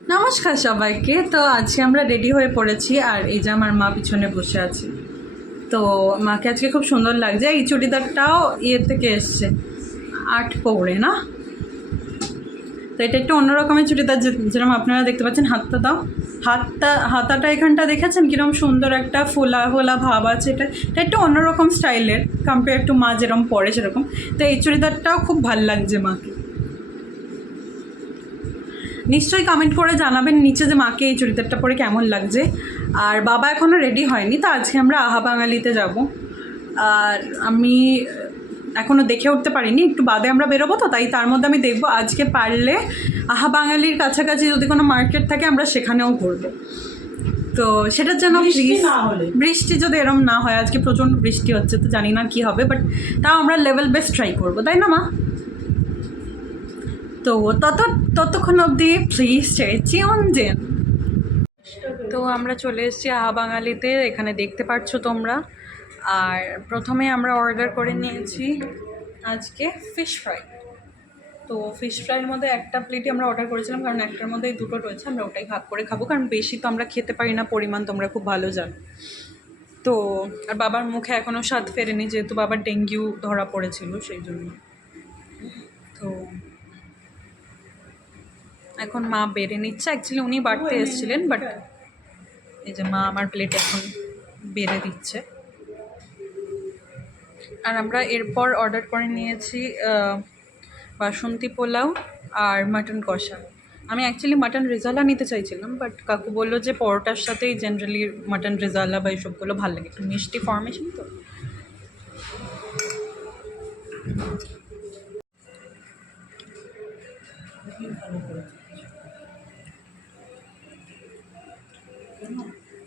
নমস্কার সবাইকে। তো আজকে আমরা রেডি হয়ে পড়েছি, আর এই যে আমার মা পিছনে বসে আছে। তো মাকে আজকে খুব সুন্দর লাগছে। এই চুড়িদারটাও ইয়ে থেকে এসছে, আট পৌড়ে না। তো এটা একটু অন্যরকমের চুড়িদার, যেরকম আপনারা দেখতে পাচ্ছেন। হাতটা দাও, হাতাটা এখানটা দেখেছেন কীরকম সুন্দর একটা ফোলা ফোলা ভাব আছে। এটা একটু অন্যরকম স্টাইলের, কম্পেয়ার টু মা যেরকম পরে সেরকম। তো এই চুড়িদারটাও খুব ভাল লাগছে মাকে। নিশ্চয়ই কমেন্ট করে জানাবেন নিচে যে মাকে এই চুড়িদারটা পরে কেমন লাগছে। আর বাবা এখনও রেডি হয়নি, তো আজকে আমরা আহা বাঙালিতে যাব। আর আমি এখনও দেখে উঠতে পারিনি, একটু বাদে আমরা বেরোবো, তো তাই তার মধ্যে আমি দেখবো আজকে পারলে আহা বাঙালির কাছাকাছি যদি কোনো মার্কেট থাকে আমরা সেখানেও ঘুরবো। তো সেটার জন্য বৃষ্টি যদি এরম না হয়, আজকে প্রচণ্ড বৃষ্টি হচ্ছে, তো জানি না কী হবে, বাট তাও আমরা লেভেল বেস্ট ট্রাই করবো, তাই না মা? তো ততক্ষণ অবধি প্লিজ চেঞ্জেন। তো আমরা চলে এসেছি আহা বাঙালিতে, এখানে দেখতে পাচ্ছ তোমরা। আর প্রথমে আমরা অর্ডার করে নিয়েছি আজকে ফিশ ফ্রাই। তো ফিশ ফ্রাইয়ের মধ্যে একটা প্লেটই আমরা অর্ডার করেছিলাম, কারণ একটার মধ্যেই দুটো রয়েছে, আমরা ওটাই ভাগ করে খাবো, কারণ বেশি তো আমরা খেতে পারি না, পরিমাণ তোমরা খুব ভালো জানো। তো আর বাবার মুখে এখনও স্বাদ ফেরেনি, যেহেতু বাবার ডেঙ্গু ধরা পড়েছিল সেই জন্য। তো এখন মা বেড়ে নিচ্ছে, অ্যাকচুয়ালি উনি বাড়তে এসেছিলেন, বাট এই যে মা আমার প্লেট এখন বেড়ে দিচ্ছে। আর আমরা এরপর অর্ডার করে নিয়েছি বাসন্তী পোলাও আর মাটন কষা। আমি অ্যাকচুয়ালি মাটন রেজালা নিতে চাইছিলাম, বাট কাকু বললো যে পরোটার সাথেই জেনারেলি মাটন রেজালা বা এইসবগুলো ভালো লাগে, একটু মিষ্টি ফর্মেশন তো।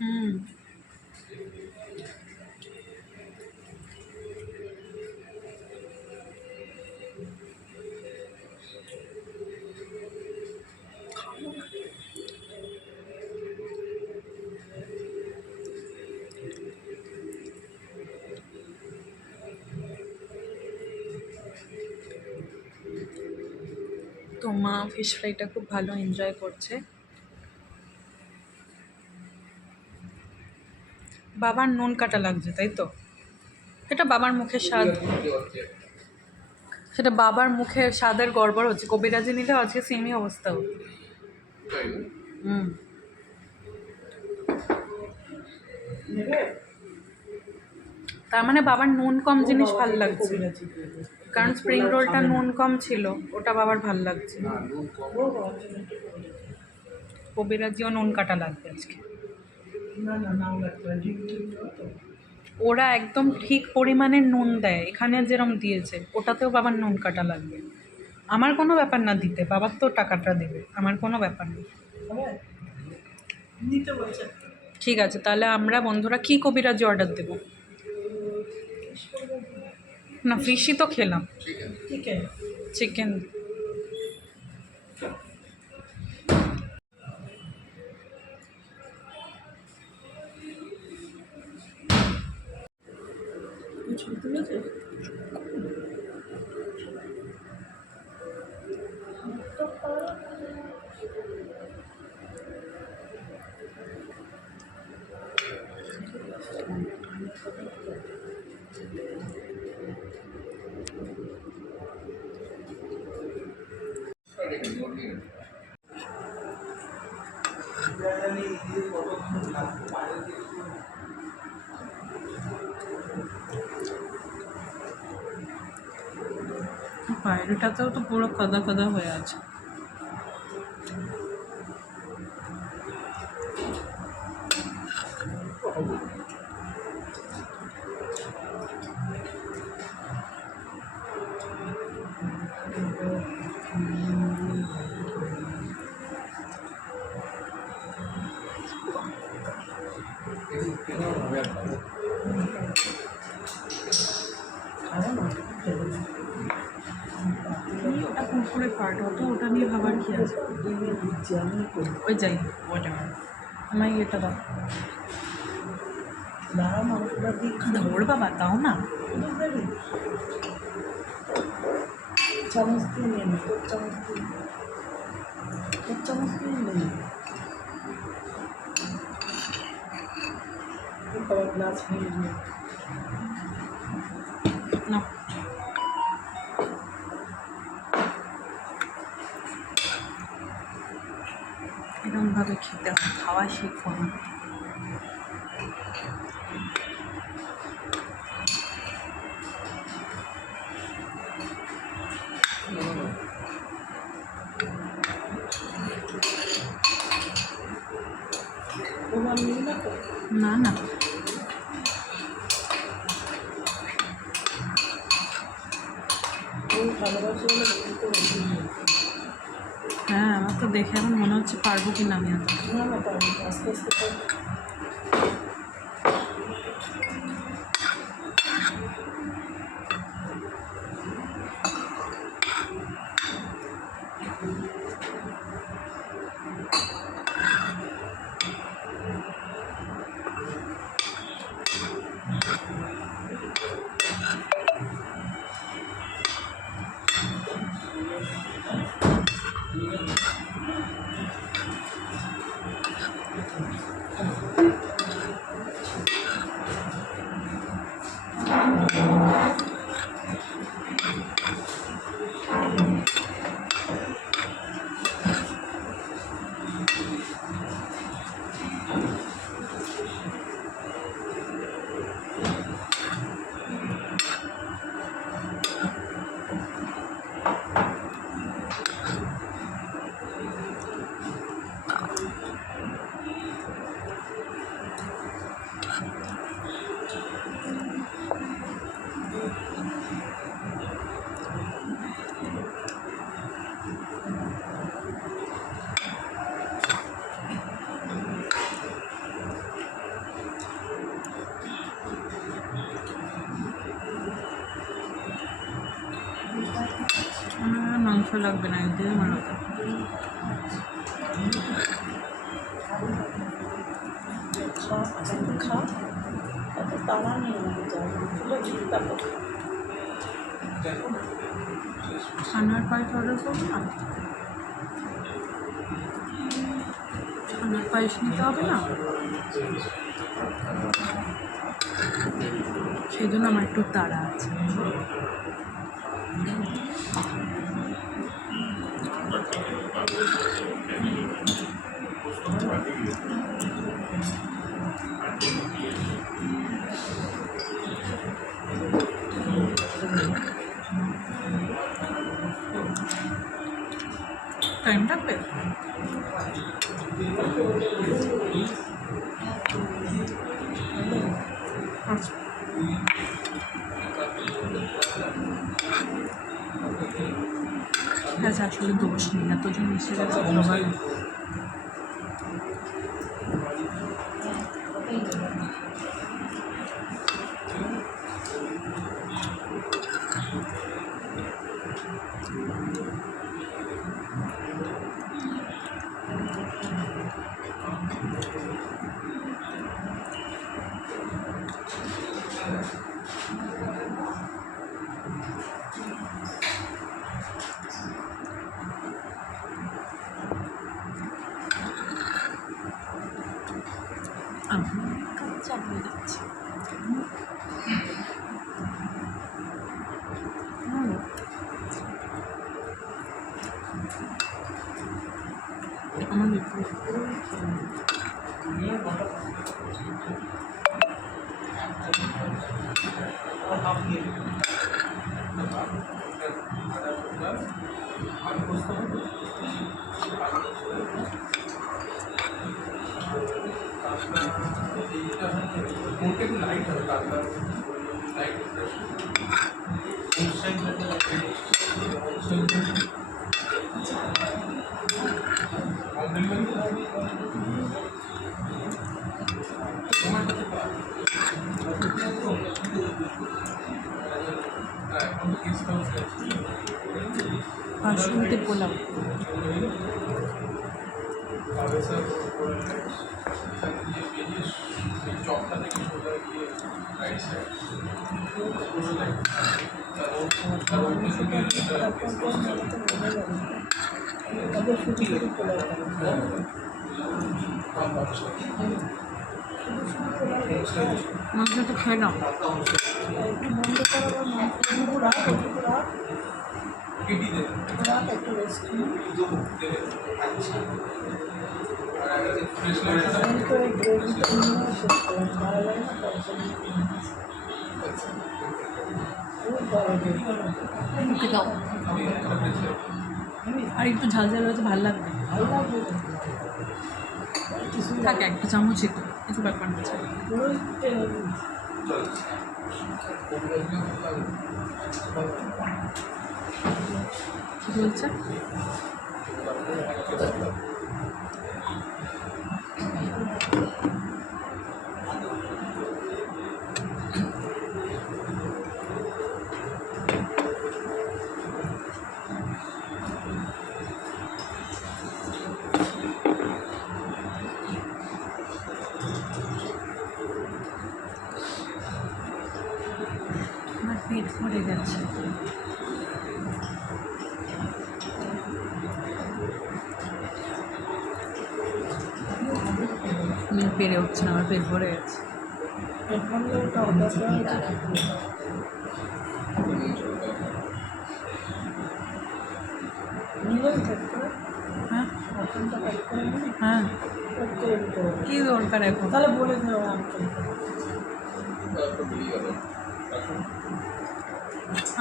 হুম, তো মা ফিশ ফ্রাইটা খুব ভালো এনজয় করছে। বাবার নুন কাটা লাগছে, তাই তো? এটা বাবার মুখের স্বাদ, সেটা বাবার মুখের স্বাদের গড়বড় হচ্ছে। কবিরাজি নিলে আজকে সেমই অবস্থা হতো। হুম, তার মানে বাবার নুন কম জিনিস ভাল লাগছে, কারণ স্প্রিং রোলটা নুন কম ছিল, ওটা বাবার ভাল লাগছে। কবিরাজিও নুন কাটা লাগবে আজকে। ওরা একদম ঠিক পরিমাণের নুন দেয়, এখানে যেরকম দিয়েছে ওটাতেও বাবার নুন কাটা লাগবে। আমার কোনো ব্যাপার না দিতে, বাবার তো টাকাটা দেবে, আমার কোনো ব্যাপার নেই। ঠিক আছে, তাহলে আমরা বন্ধুরা কি কবিরাজি অর্ডার দেব? না, ফিশই তো খেলাম, চিকেন। বাইরেটাতেও তো পুরো কাদা কাদা হয়ে আছে। ওটা কুরকুরে পার্ট হতো, ওটা নিয়ে ভাবার কি আছে? ওই যাই ওটা আমার এটা দাও, ধর বাবা, দাও না। চামচ দিয়ে নিয়ে এক চামচ দিয়ে নেই গ্লাস ভেঙে দিয়ে না এরকমভাবে খেতে হয়, খাওয়া শিখবো না। তোমার নিয়ে না তো না না ওই ভালোবাসে বলে বুঝতে পারছি হ্যাঁ, আমার তো দেখে এখন মনে হচ্ছে পারবো কি না আমি এত। না না পারবো আস্তে আস্তে পারবো আমার আর মাংস লাগবে না, এর দিয়ে বানাতে। খা আচ্ছা খা এত তাড়া নিয়ে নেবে যাও ফুলে দিবি তারপর ছানার পায়েস অর্ডার করবো না? ছানার পায়েস নিতে হবে না, সেই জন্য আমার একটু তাড়া আছে। টাইম লাগবে? আচ্ছা, আচ্ছা, আসলে দোষ নেই, এত জিনিস সবাই চাপিয়ে দিচ্ছি। আমার लाइट বাসন্তী পোলাও चौथा देखिए राइट साइड তারপর তাদের শুধু শুধু পোলাও খাবে মাংস তো খেয়ে নাও। একটু বন্ধ করো বা মাংস রাখ একটু রেস্ট নিন তো এই গ্রেভিটা নিয়ে শেষ করলাম ভালো লাগে না খুব ভালো ওকে দাও, আর একটু ঝাল ঝাল হয়েছে ভালো লাগবে। ভালো লাগবে থাকে একটা চামচ একটু ব্যাপার না। পুরোই কি বলছে? আমার পেট ভরে গেছে। আমি পেরে উঠছে না, আমার পেট ভরে গেছে। হেডফোনটা অর্ডার করা হয়েছে নিলেন চেক করে হ্যাঁ হেডফোনটা প্যাক করে নিন হ্যাঁ, প্যাক করে দিতে হবে কী দরকার এখন? তাহলে বলে দেবো আমাকে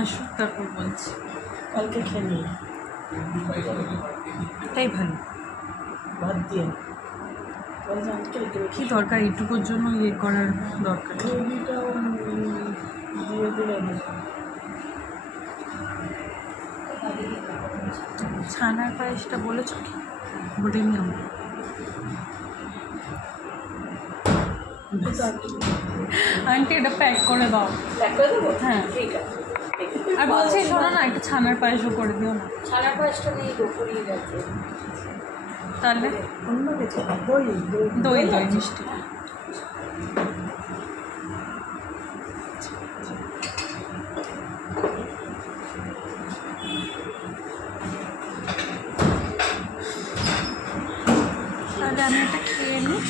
আসুক তারপর বলছি। কালকে খেয়ে নিই এটাই ভালো। ভাত দিয়ে বলছে আজকে কী দরকার এইটুকুর জন্য ইয়ে করার দরকার? গ্রেভিটাও দিয়ে দিলেন ছানার পায়েসটা বলেছ কি? বলিনি আমি। আন্টি এটা প্যাক করে দাও। প্যাক করে দেবো হ্যাঁ। ঠিক আছে আর বলছি শোনো না, একটা ছানার পায়েসও করে দিও না। ছানার পায়েসটা নেই দুপুরিয়ে গেছে তাহলে অন্য কিছু দই দই দই মিষ্টি। তাহলে আমি এটা খেয়ে নিই।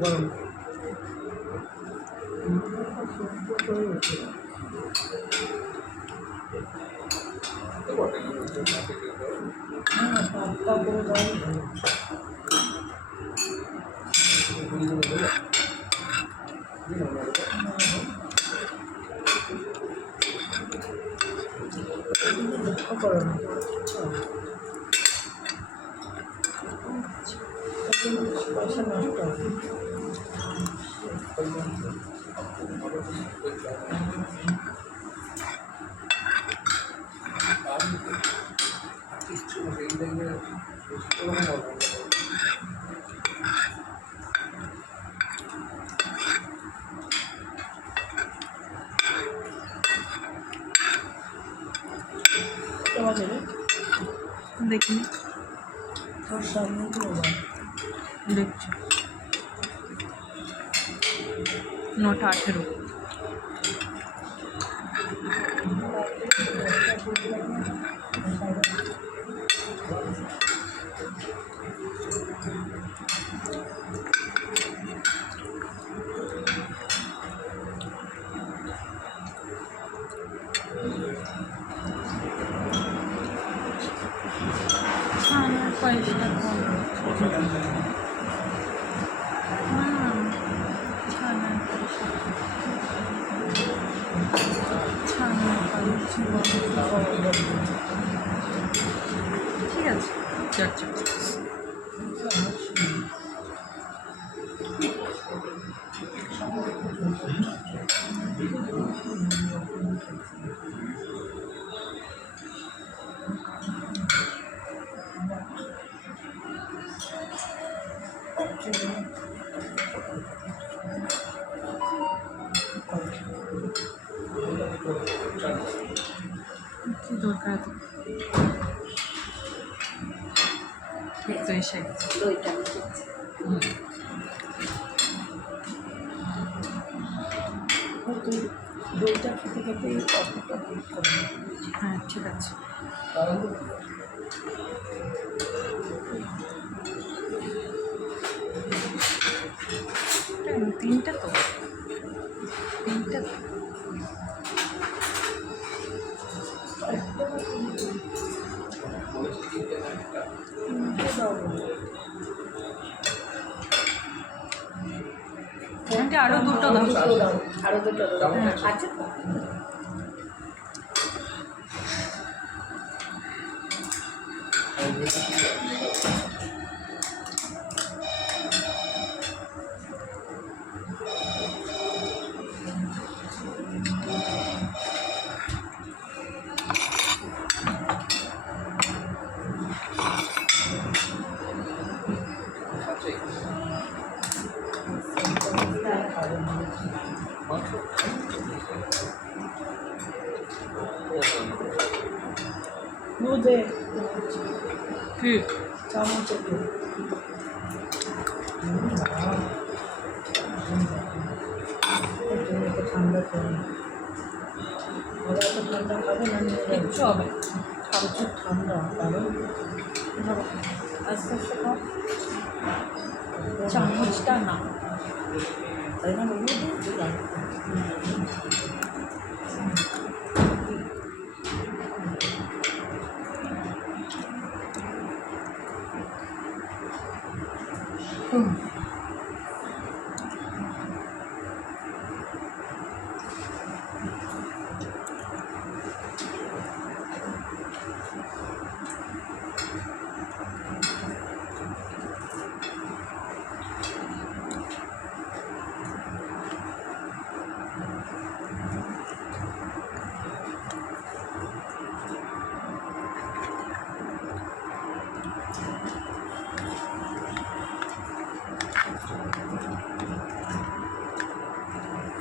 গরম পয়সা নষ্ট বাজে দেখিনি, তোর সামনে দেখছি 9:18। ছানার পায়েসটা ছানার পায়েস, ছানার পায়েস ঠিক আছে। যাচ্ছি। তো এসে গেছে। দইটা আমি দিচ্ছি। তুই দইটা খেতে খেতে কফিটা বুক করে নিবি। হ্যাঁ ঠিক আছে। তিনটা তো তিনটা তো আন্টি আরো দুটো দাও। আরো দুটো দাও। আছে তো? দুধে কি চামচে দুধ। ঠান্ডা করে ওরা তো ঠান্ডা খাবে না, নিয়ে যাবে। কিচ্ছু হবে না। প্রচুর ঠান্ডা, কারণ আস্তে আস্তে খাও। চামচটা না তাই না বলবো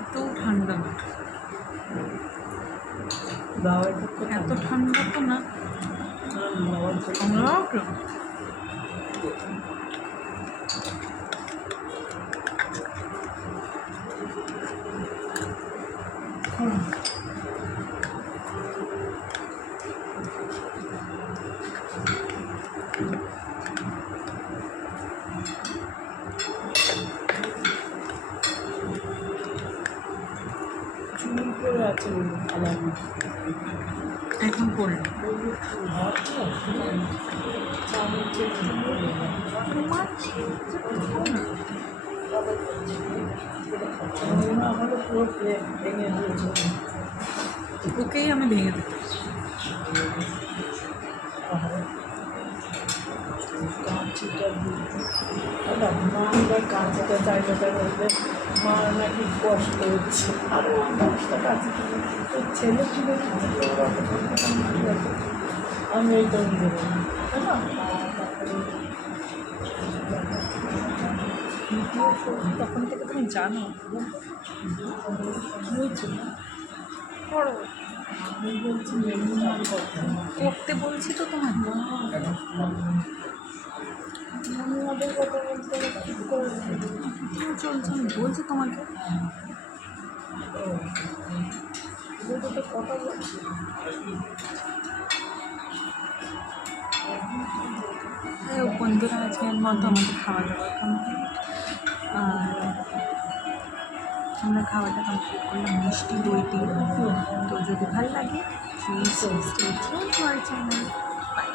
এত ঠান্ডা না, বাবার পক্ষে এত ঠান্ডা তো না। বাবার পক্ষে আমরাও তো চুল করে আছে আলাদা এখন পড়লো। আমারও পুরো ভেঙে দিয়েছে। ওকেই আমি ভেঙে দিতে কাঁচিটা মা এবার কাঁচিটা জায়গাটা বলবে মার নাকি কষ্ট হচ্ছে, আরও দশটা কাঁচি কিনে তোর ছেলে কিনে আমি এইটা নিয়ে দেবো, তাই না? তখন থেকে তুমি জানো হয়েছে পড়ো, আমি বলছি মেনু নাম কথা পড়তে বলছি তো তোমার। আমি ওদের কথা বলতে ঠিক করে চলছে আমি বলছি তোমাকে। ওদের তো কথা বলছি। বন্ধুরা আজকের মতো আমাদের খাওয়া দাওয়া কমপ্লিট, আর আমরা খাওয়াটা কমপ্লিট করলাম মিষ্টি দই দিয়ে। তো যদি ভালো লাগে please stay tuned to our channel. By.